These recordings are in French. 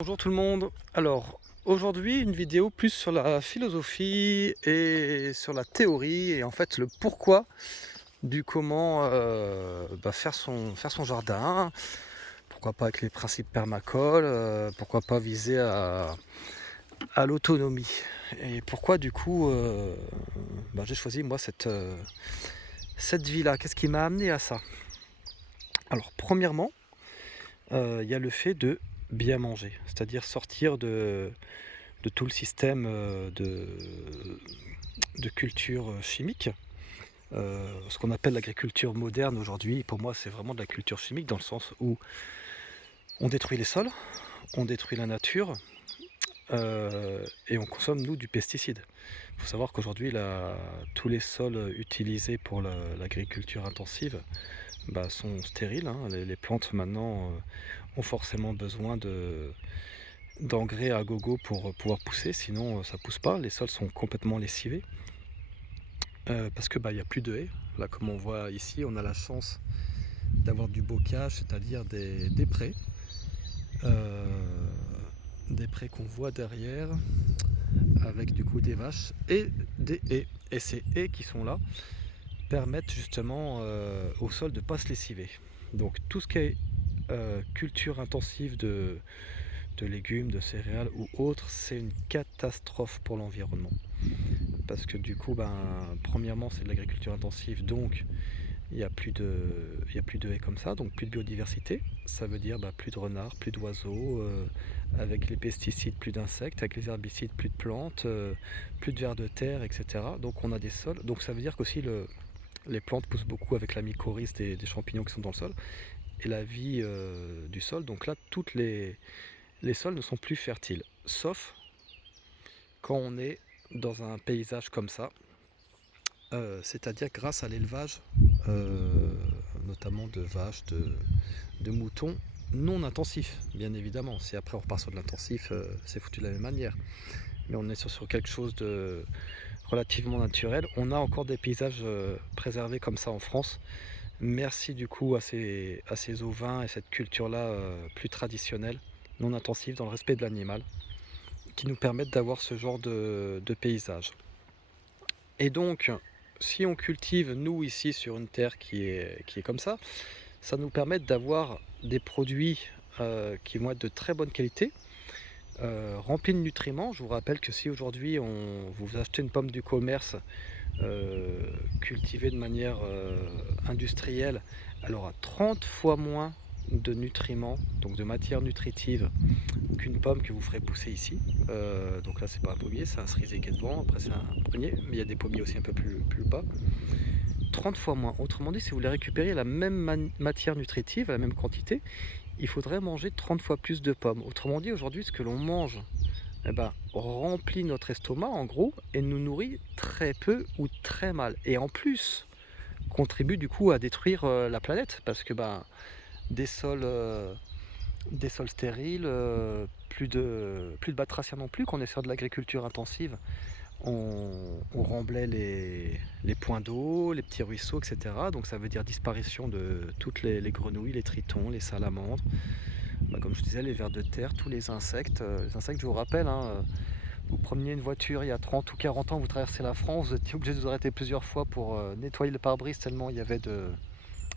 Bonjour tout le monde. Alors aujourd'hui une vidéo plus sur la philosophie et sur la théorie et en fait le pourquoi du comment faire son jardin, pourquoi pas avec les principes permacoles, pourquoi pas viser à l'autonomie et pourquoi du coup j'ai choisi moi cette vie-là. Qu'est-ce qui m'a amené à ça? Alors premièrement, il y a le fait de bien manger, c'est-à-dire sortir de tout le système de culture chimique. Ce qu'on appelle l'agriculture moderne aujourd'hui, pour moi, c'est vraiment de la culture chimique dans le sens où on détruit les sols, on détruit la nature et on consomme, nous, du pesticide. Il faut savoir qu'aujourd'hui, tous les sols utilisés pour l'agriculture intensive sont stériles, hein. Les plantes, maintenant, ont forcément besoin d'engrais à gogo pour pouvoir pousser, sinon ça pousse pas. Les sols sont complètement lessivés parce que il y a plus de haies. Là, comme on voit ici, on a la chance d'avoir du bocage, c'est-à-dire des prés, euh, des prés qu'on voit derrière, avec du coup des vaches et des haies. Et ces haies qui sont là permettent justement au sol de ne pas se lessiver. Donc tout ce qui est culture intensive de légumes, de céréales ou autres, c'est une catastrophe pour l'environnement. Parce que du coup, premièrement, c'est de l'agriculture intensive, donc il y a plus de haies comme ça, donc plus de biodiversité. Ça veut dire plus de renards, plus d'oiseaux, avec les pesticides, plus d'insectes, avec les herbicides, plus de plantes, plus de vers de terre, etc. Donc on a des sols. Donc ça veut dire qu'aussi les plantes poussent beaucoup avec la mycorhize des champignons qui sont dans le sol et la vie du sol. Donc là, les sols ne sont plus fertiles, sauf quand on est dans un paysage comme ça, c'est-à-dire grâce à l'élevage, euh, notamment de vaches, de moutons, non intensifs, bien évidemment. Si après on repart sur de l'intensif, c'est foutu de la même manière. Mais on est sur quelque chose de relativement naturel. On a encore des paysages préservés comme ça en France. Merci du coup à ces ovins et cette culture-là plus traditionnelle, non intensive, dans le respect de l'animal, qui nous permettent d'avoir ce genre de paysage. Et donc, si on cultive, nous, ici, sur une terre qui est comme ça nous permet d'avoir des produits qui vont être de très bonne qualité, remplis de nutriments. Je vous rappelle que si aujourd'hui vous achetez une pomme du commerce cultivée de manière industrielle, elle aura 30 fois moins de nutriments, donc de matière nutritive, qu'une pomme que vous ferez pousser ici. Donc là, c'est pas un pommier, c'est un cerisier qui est devant, après c'est un prunier, mais il y a des pommiers aussi un peu plus bas. 30 fois moins. Autrement dit, si vous voulez récupérer la même matière nutritive, la même quantité, il faudrait manger 30 fois plus de pommes. Autrement dit, aujourd'hui, ce que l'on mange remplit notre estomac, en gros, et nous nourrit très peu ou très mal. Et en plus, contribue du coup à détruire la planète, parce que des sols, euh, des sols stériles, plus de batraciens non plus, qu'on est sur de l'agriculture intensive, on remblait les points d'eau, les petits ruisseaux, etc. Donc ça veut dire disparition de toutes les grenouilles, les tritons, les salamandres, comme je disais, les vers de terre, tous les insectes. Les insectes, je vous rappelle, vous preniez une voiture il y a 30 ou 40 ans, vous traversez la France, vous étiez obligé de vous arrêter plusieurs fois pour nettoyer le pare-brise tellement il y avait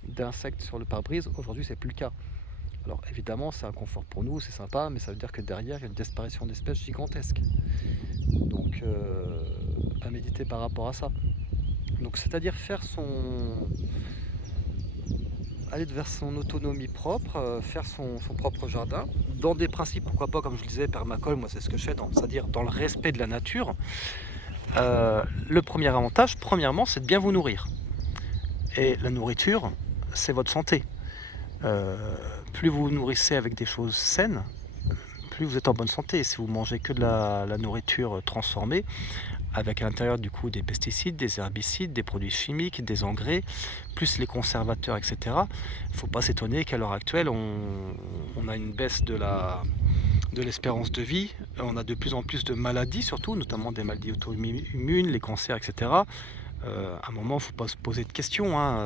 d'insectes sur le pare-brise. Aujourd'hui, c'est plus le cas. Alors évidemment, c'est un confort pour nous, c'est sympa, mais ça veut dire que derrière, il y a une disparition d'espèces gigantesque. Donc à méditer par rapport à ça. Donc c'est-à-dire aller vers son autonomie propre, faire son propre jardin, dans des principes, pourquoi pas, comme je le disais, permacole, moi c'est ce que je fais, c'est-à-dire dans le respect de la nature. Le premier avantage, premièrement, c'est de bien vous nourrir. Et la nourriture, c'est votre santé. Plus vous vous nourrissez avec des choses saines, plus vous êtes en bonne santé. Si vous mangez que de la nourriture transformée, avec à l'intérieur du coup des pesticides, des herbicides, des produits chimiques, des engrais, plus les conservateurs, etc. Il ne faut pas s'étonner qu'à l'heure actuelle, on a une baisse de l'espérance de vie, on a de plus en plus de maladies surtout, notamment des maladies auto-immunes, les cancers, etc. À un moment, il ne faut pas se poser de questions, hein,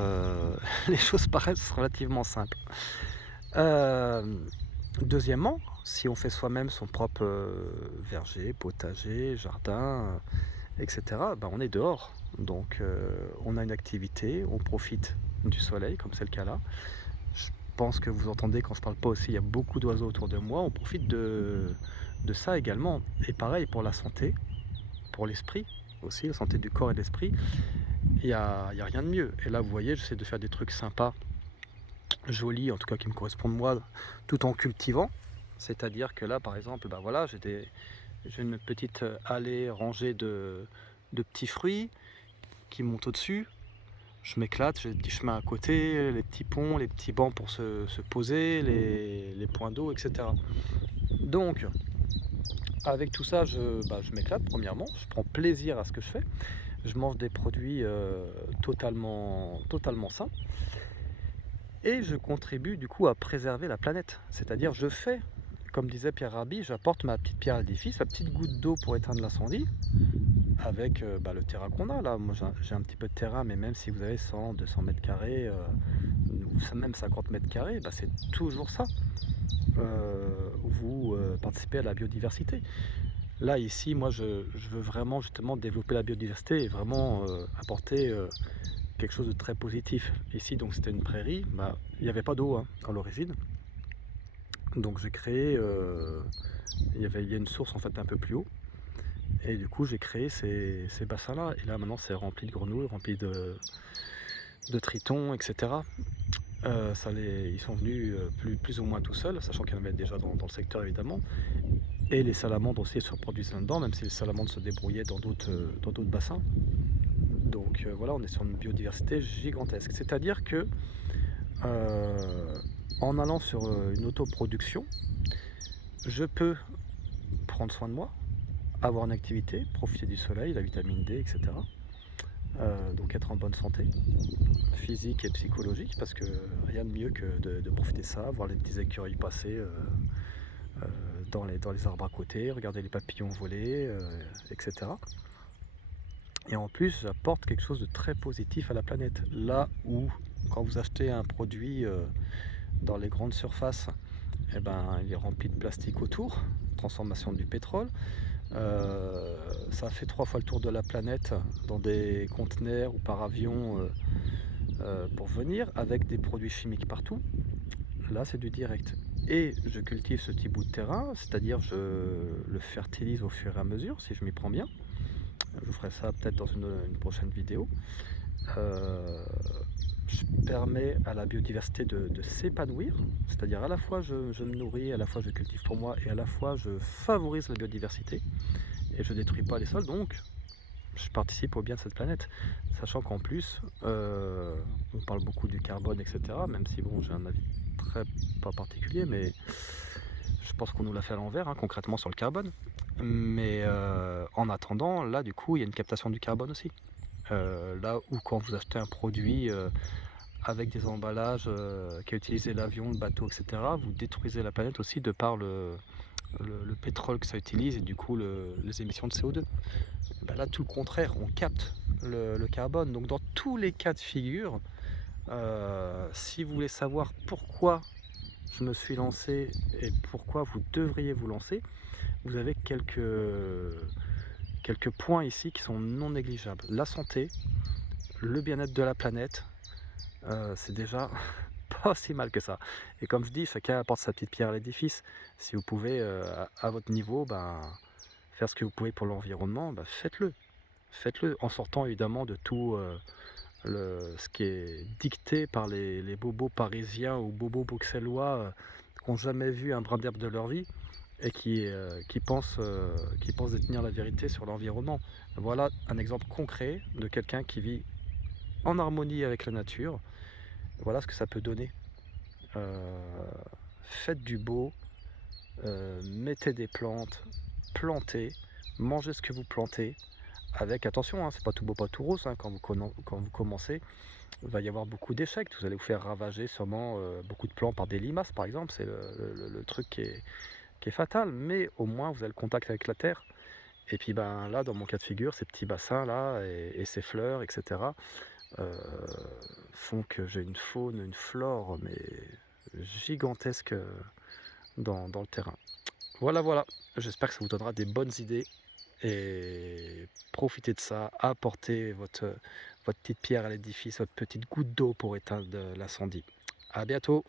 les choses paraissent relativement simples. Euh, Deuxièmement, si on fait soi-même son propre verger, potager, jardin, et cetera, on est dehors. Donc on a une activité, on profite du soleil, comme c'est le cas là. Je pense que vous entendez quand je parle pas aussi, il y a beaucoup d'oiseaux autour de moi, on profite de ça également. Et pareil pour la santé, pour l'esprit aussi, la santé du corps et de l'esprit, il y a rien de mieux. Et là, vous voyez, j'essaie de faire des trucs sympas, jolis, en tout cas qui me correspondent moi, tout en cultivant. C'est-à-dire que là, par exemple, voilà, j'ai une petite allée rangée de petits fruits qui montent au-dessus. Je m'éclate, j'ai des petits chemins à côté, les petits ponts, les petits bancs pour se poser, les points d'eau, etc. Donc, avec tout ça, je m'éclate premièrement, je prends plaisir à ce que je fais. Je mange des produits totalement sains. Et je contribue du coup à préserver la planète. C'est-à-dire je fais, comme disait Pierre Rabhi, j'apporte ma petite pierre à l'édifice, ma petite goutte d'eau pour éteindre l'incendie, avec le terrain qu'on a là. Moi j'ai un petit peu de terrain, mais même si vous avez 100, 200 mètres carrés, ou même 50 mètres carrés, c'est toujours ça. Vous participez à la biodiversité. Là ici, moi je veux vraiment justement développer la biodiversité et vraiment apporter quelque chose de très positif. Ici donc c'était une prairie, il n'y avait pas d'eau à l'origine. Donc j'ai créé, il y a une source en fait un peu plus haut. Et du coup j'ai créé ces bassins-là. Et là maintenant c'est rempli de grenouilles, rempli de tritons, etc. Ils sont venus plus ou moins tout seuls, sachant qu'il y en avait déjà dans le secteur évidemment. Et les salamandres aussi se reproduisent là-dedans, même si les salamandres se débrouillaient dans d'autres bassins. Donc voilà, on est sur une biodiversité gigantesque. C'est-à-dire que en allant sur une autoproduction, je peux prendre soin de moi, avoir une activité, profiter du soleil, la vitamine D, etc. Donc être en bonne santé, physique et psychologique, parce que rien de mieux que de profiter de ça, voir les petits écureuils passer dans les arbres à côté, regarder les papillons voler, etc. Et en plus, j'apporte quelque chose de très positif à la planète. Là où, quand vous achetez un produit dans les grandes surfaces, il est rempli de plastique autour, transformation du pétrole. Ça fait 3 fois le tour de la planète dans des conteneurs ou par avion pour venir, avec des produits chimiques partout. Là, c'est du direct. Et je cultive ce petit bout de terrain, c'est-à-dire je le fertilise au fur et à mesure, si je m'y prends bien. Je vous ferai ça peut-être dans une prochaine vidéo. Je permets à la biodiversité de s'épanouir, c'est-à-dire à la fois je me nourris, à la fois je cultive pour moi, et à la fois je favorise la biodiversité, et je détruis pas les sols, donc je participe au bien de cette planète. Sachant qu'en plus, on parle beaucoup du carbone, etc. Même si bon, j'ai un avis très pas particulier, mais je pense qu'on nous l'a fait à l'envers, concrètement sur le carbone. Mais en attendant, là du coup, il y a une captation du carbone aussi. Là où quand vous achetez un produit avec des emballages qui a utilisé l'avion, le bateau, etc., vous détruisez la planète aussi de par le pétrole que ça utilise et du coup les émissions de CO2. Là, tout le contraire, on capte le carbone. Donc dans tous les cas de figure, si vous voulez savoir pourquoi je me suis lancé et pourquoi vous devriez vous lancer, vous avez quelques points ici qui sont non négligeables. La santé, le bien-être de la planète, c'est déjà pas si mal que ça. Et comme je dis, chacun apporte sa petite pierre à l'édifice. Si vous pouvez, à votre niveau, faire ce que vous pouvez pour l'environnement, faites-le. Faites-le en sortant évidemment de tout ce qui est dicté par les bobos parisiens ou bobos bruxellois qui n'ont jamais vu un brin d'herbe de leur vie et qui pensent détenir la vérité sur l'environnement. Voilà un exemple concret de quelqu'un qui vit en harmonie avec la nature. Voilà ce que ça peut donner. Faites du beau, mettez des plantes, plantez, mangez ce que vous plantez. Avec attention, c'est pas tout beau, pas tout rose. Quand vous commencez, il va y avoir beaucoup d'échecs. Vous allez vous faire ravager sûrement beaucoup de plants par des limaces, par exemple. C'est le truc qui est fatal. Mais au moins, vous avez le contact avec la terre. Et puis là, dans mon cas de figure, ces petits bassins là et ces fleurs, etc. euh, font que j'ai une faune, une flore, mais gigantesque dans le terrain. Voilà, voilà, j'espère que ça vous donnera des bonnes idées et profitez de ça, apportez votre petite pierre à l'édifice, votre petite goutte d'eau pour éteindre l'incendie. À bientôt.